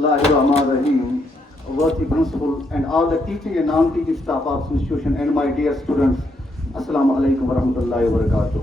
Bismillahirrahmanirrahim. Worthy principal and all the teaching and non-teaching staff of this institution and my dear students, Assalamu alaikum wa rahmatullahi wa barakatuh.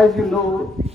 as you know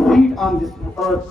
feet on this earth,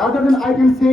Rather than I can say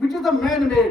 which is the man made,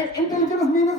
And intelligence means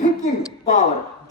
thinking power,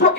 So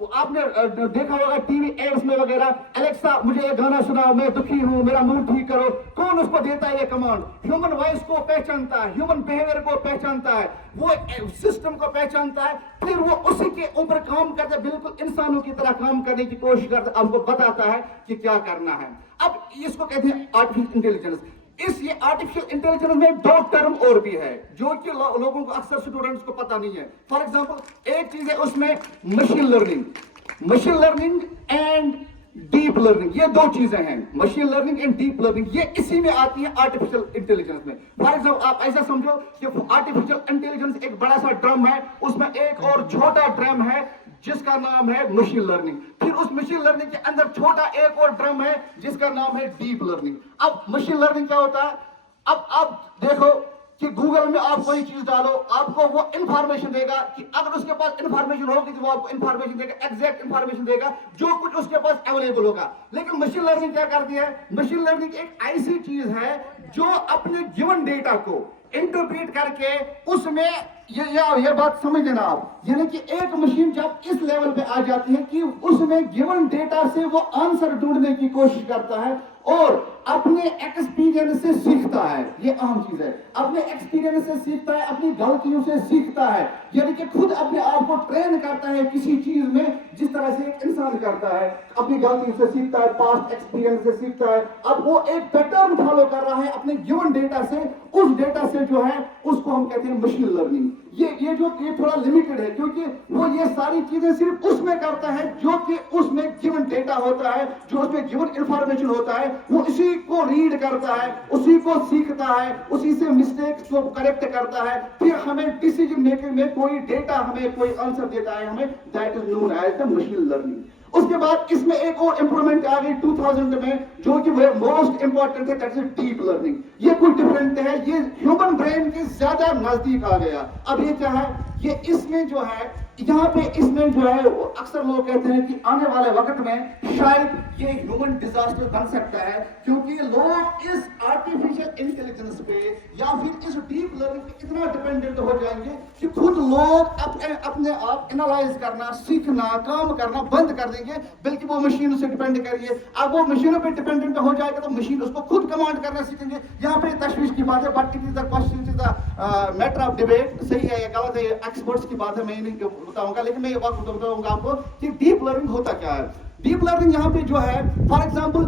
آپ نے دیکھا ہوگا T V AIDS میں وغیرہ, Alexa مجھے یہ گانا سناؤ, میں دکھی ہوں, میرا موڈ ٹھیک کرو. کون اس کو دیتا ہے یہ کمانڈ؟ ہیومن وائس کو پہچانتا ہے, ہیومن بیہیویئر کو پہچانتا ہے, وہ سسٹم کو پہچانتا ہے, پھر وہ اسی کے اوپر کام کرتا ہے, بالکل انسانوں کی طرح کام کرنے کی کوشش کرتا ہے, آپ کو بتاتا ہے کہ کیا کرنا ہے. اب اس کو کہتے ہیں آرٹیفیشل انٹیلیجنس. اس یہ آرٹیفیشل انٹیلیجنس میں دو ٹرم اور بھی ہے جو کہ لوگوں کو اکثر اسٹوڈنٹس کو پتہ نہیں ہے. فار ایگزامپل ایک چیز ہے اس میں machine learning. Machine learning and deep learning, یہ دو چیزیں ہیں. Machine learning and deep learning یہ اسی میں آتی ہے آرٹیفیشل انٹیلیجنس میں. فار ایگزامپل آپ ایسا سمجھو کہ آرٹیفیشل انٹیلیجنس ایک بڑا سا ڈرم ہے, اس میں ایک اور چھوٹا ڈرم ہے جس کا نام ہے مشین لرننگ. پھر اس مشین لرننگ کے اندر چھوٹا ایک اور ڈرم ہے جس کا نام ہے ڈیپ لرننگ. اب مشین لرننگ کیا ہوتا ہے؟ اب آپ دیکھو کہ گوگل میں آپ کوئی چیز ڈالو, آپ کو وہ انفارمیشن دے گا کہ اگر اس کے پاس انفارمیشن ہوگی تو وہ آپ کو انفارمیشن دے گا, ایگزیکٹ انفارمیشن دے گا جو کچھ اس کے پاس اویلیبل ہوگا. لیکن مشین لرننگ کیا کرتی ہے؟ مشین لرننگ ایک ایسی چیز ہے جو اپنے گیون ڈیٹا کو انٹرپریٹ کر کے اس میں یہ بات سمجھ لینا آپ, یعنی کہ ایک مشین جب اس لیول پہ آ جاتی ہے کہ اس میں گیون ڈیٹا سے وہ آنسر ڈھونڈنے کی کوشش کرتا ہے اور اپنے ایکسپیرینس سے سیکھتا ہے. یہ اہم چیز ہے, اپنے ایکسپیرینس سے سیکھتا ہے, اپنی غلطیوں سے سیکھتا ہے, یعنی کہ خود اپنے آپ کو ٹرین کرتا ہے کسی چیز میں جس طرح سے ایک انسان کرتا ہے. اپنی غلطیوں سے سیکھتا ہے, پاسٹ ایکسپیرینس سے سیکھتا ہے. اب وہ ایک پیٹرن فالو کر رہا ہے اپنے گیون ڈیٹا سے, اس ڈیٹا سے جو ہے اس کو ہم کہتے ہیں مشین لرننگ. یہ تھوڑا لمیٹڈ ہے کیونکہ وہ یہ ساری چیزیں صرف اس میں کرتا ہے جو کہ اس میں گیون ڈیٹا ہوتا ہے, جو اس میں گیون انفارمیشن ہوتا ہے, وہ اسی کو ریڈ کرتا ہے, اسی کو سیکھتا ہے, اسی سے مسٹیکس کو کریکٹ کرتا ہے, پھر ہمیں ڈیسیجن میکنگ میں کوئی ڈیٹا ہمیں کوئی آنسر دیتا ہے, ہمیں that is known as the machine learning. اس کے بعد اس میں ایک اور امپرومنٹ آ گئی 2000 میں جو کہ وہ موسٹ امپورٹنٹ ہے, دیٹ از ڈیپ لرننگ. یہ کوئی ڈفرنٹ ہے, یہ ہیومن برین کے زیادہ نزدیک آ گیا. اب یہ کیا ہے؟ یہ اس میں جو ہے یہاں پہ اس میں جو ہے اکثر لوگ کہتے ہیں کہ آنے والے وقت میں شاید یہ ہیومن ڈیزاسٹر بن سکتا ہے کیونکہ لوگ اس آرٹیفیشل انٹیلیجنس پہ یا پھر اس ڈیپ لرننگ پہ اتنا ڈپینڈنٹ ہو جائیں گے کہ خود لوگ اپنے آپ انالائز کرنا, سیکھنا, کام کرنا بند کر دیں گے, بلکہ وہ مشین سے ڈپینڈ کریے. اب وہ مشینوں پہ ڈپینڈنٹ ہو جائے گا تو مشین اس کو خود کمانڈ کرنا سیکھیں گے. یہاں پہ تشویش کی بات ہے, but it is the question, it is the matter of debate. صحیح ہے یا غلط ہے, ایکسپرٹس کی بات ہے, میں نہیں بتاؤں گا, لیکن میں یہ بات بتاؤں گا آپ کو کہ ڈیپ لرننگ ہوتا کیا ہے. ڈیپ لرننگ یہاں پہ جو ہے, فار ایگزامپل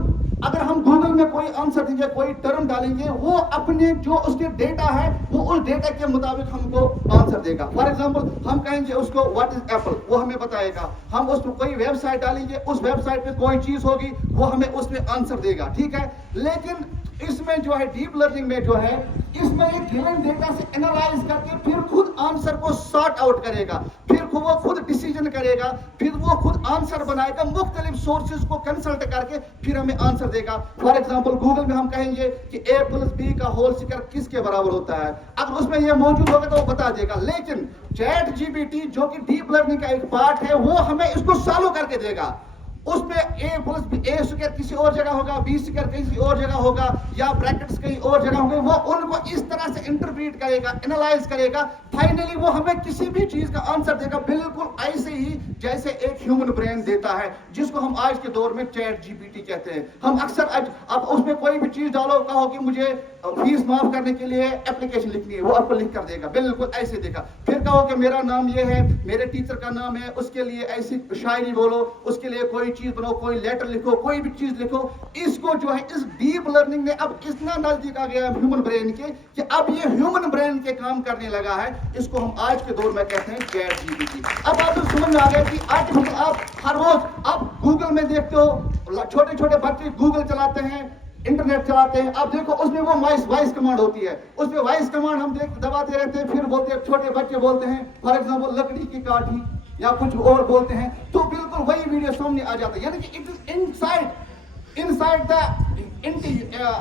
اگر ہم گوگل میں کوئی آنسر دیں گے, کوئی ٹرم ڈالیں گے, وہ اپنے جو اس کے ڈیٹا ہے وہ اس ڈیٹا کے مطابق ہم کو آنسر دے گا. فار ایگزامپل ہم کہیں گے اس کو واٹ از ایپل, وہ ہمیں بتائے گا. ہم اس کو کوئی ویب سائٹ ڈالیں گے, اس ویب سائٹ پہ کوئی چیز ہوگی وہ ہمیں اس میں آنسر دے گا, ٹھیک ہے. لیکن اس میں جو ہے ڈیپ لرننگ میں جو ہے اس میں ایک گیون ڈیٹا سے انالائز کر کے پھر خود آنسر کو سارٹ آؤٹ کرے گا, پھر وہ خود ڈیسیجن کرے گا, پھر وہ خود آنسر بنائے گا, مختلف سورسز کو کنسلٹ کر کے پھر ہمیں آنسر دے گا. فار ایگزامپل گوگل میں ہم کہیں گے کہ A + B کا ہول اسکوائر کس کے برابر ہوتا ہے, اگر اس میں یہ موجود ہوگا تو وہ بتا دے گا. لیکن چیٹ جی پی ٹی جو کہ ڈیپ لرننگ کا ایک پارٹ ہے, وہ ہمیں اس کو سالو کر کے دے گا. اس میں A² کسی اور جگہ ہوگا, B² کسی اور جگہ ہوگا, یا بریکٹس کہیں اور جگہ ہوں گے, وہ ان کو اس طرح سے انٹرپریٹ کرے گا, انالائز کرے گا, فائنلی وہ ہمیں کسی بھی چیز کا آنسر دے گا, بالکل ایسے ہی جیسے ایک ہیومن برین دیتا ہے, جس کو ہم آج کے دور میں چیٹ جی پی ٹی کہتے ہیں. ہم اکثر اب اس میں کوئی بھی چیز ڈالو, کہو کہ مجھے فیس معاف کرنے کے لیے اپلیکیشن لکھنی ہے, وہ آپ کو لکھ کر دے گا, بالکل ایسے دے گا. پھر کہو کہ میرا نام یہ ہے, میرے ٹیچر کا نام ہے, اس کے لیے ایسی شاعری بولو, اس کے لیے کوئی چیز بناؤ, کوئی لیٹر لکھو, کوئی بھی چیز لکھو. اس کو جو ہے اس ڈیپ لرننگ نے اب اتنا نزدیک آ گیا ہے ہیومن برین کے کہ اب یہ ہیومن برین کے کام کرنے لگا ہے. اس کو ہم آج کے دور میں کہتے ہیں چیٹ جی پی ٹی. اب آپ سمجھ میں آ گیا کہ آرٹیفیشل, آپ ہر روز آپ گوگل میں دیکھتے ہو, چھوٹے چھوٹے بچے گوگل چلاتے ہیں, انٹرنیٹ چلاتے ہیں. اب دیکھو اس میں وہ وائس کمانڈ ہوتی ہے, اس میں وائس کمانڈ ہم دباتے رہتے ہیں, پھر بولتے ہیں, چھوٹے بچے بولتے ہیں فار ایگزامپل لکڑی کی کاٹھی یا کچھ اور بولتے ہیں, تو بالکل وہی ویڈیو سامنے آ جاتا ہے. یعنی کہ it is inside the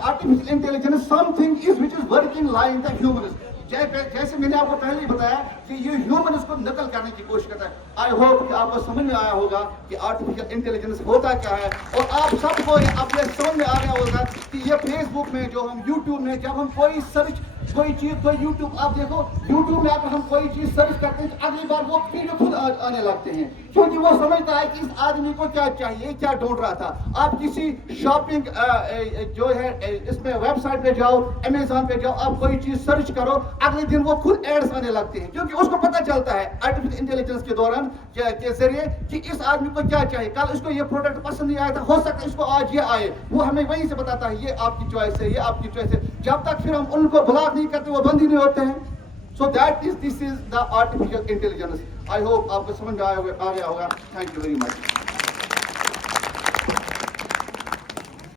artificial intelligence something is which is working like the humans. جیسے میں نے آپ کو پہلے ہی بتایا کہ یہ ہیومنز کو نقل کرنے کی کوشش کرتا ہے. آئی ہوپ کہ آپ کو سمجھ میں آیا ہوگا کہ آرٹیفیشل انٹیلیجنس ہوتا کیا ہے, اور آپ سب کو اپنے سمجھ میں آ گیا ہوگا کہ یہ فیس بک میں, جو ہم یوٹیوب میں جب ہم کوئی سرچ کوئی چیز کوئی یوٹیوب آپ دیکھو, یوٹیوب میں اگر ہم کوئی چیز سرچ کرتے ہیں تو اگلی بار وہ ویڈیو خود آنے لگتے ہیں, کیونکہ وہ سمجھتا ہے کہ اس آدمی کو کیا چاہیے, کیا ڈھونڈ رہا تھا. آپ کسی شاپنگ جو ہے اس میں ویب سائٹ پہ جاؤ, امیزون پہ جاؤ, آپ کوئی چیز سرچ کرو, اگلے دن وہ خود ایڈس آنے لگتے ہیں, کیونکہ اس کو پتہ چلتا ہے آرٹیفیشل انٹیلیجنس کے دوران کے ذریعے کہ اس آدمی کو کیا چاہیے. کل اس کو یہ پروڈکٹ پسند نہیں آیا تھا, ہو سکتا ہے اس کو آج یہ آئے, وہ ہمیں وہیں سے بتاتا ہے یہ آپ کی چوائس ہے, یہ آپ کی چوائس ہے. جب تک پھر ہم ان کو بلاک نہیں کرتے وہ بند ہی نہیں ہوتے ہیں. So this is the artificial intelligence. I hope آپ کو سمجھ میں آ گیا ہوگا. Thank you very much.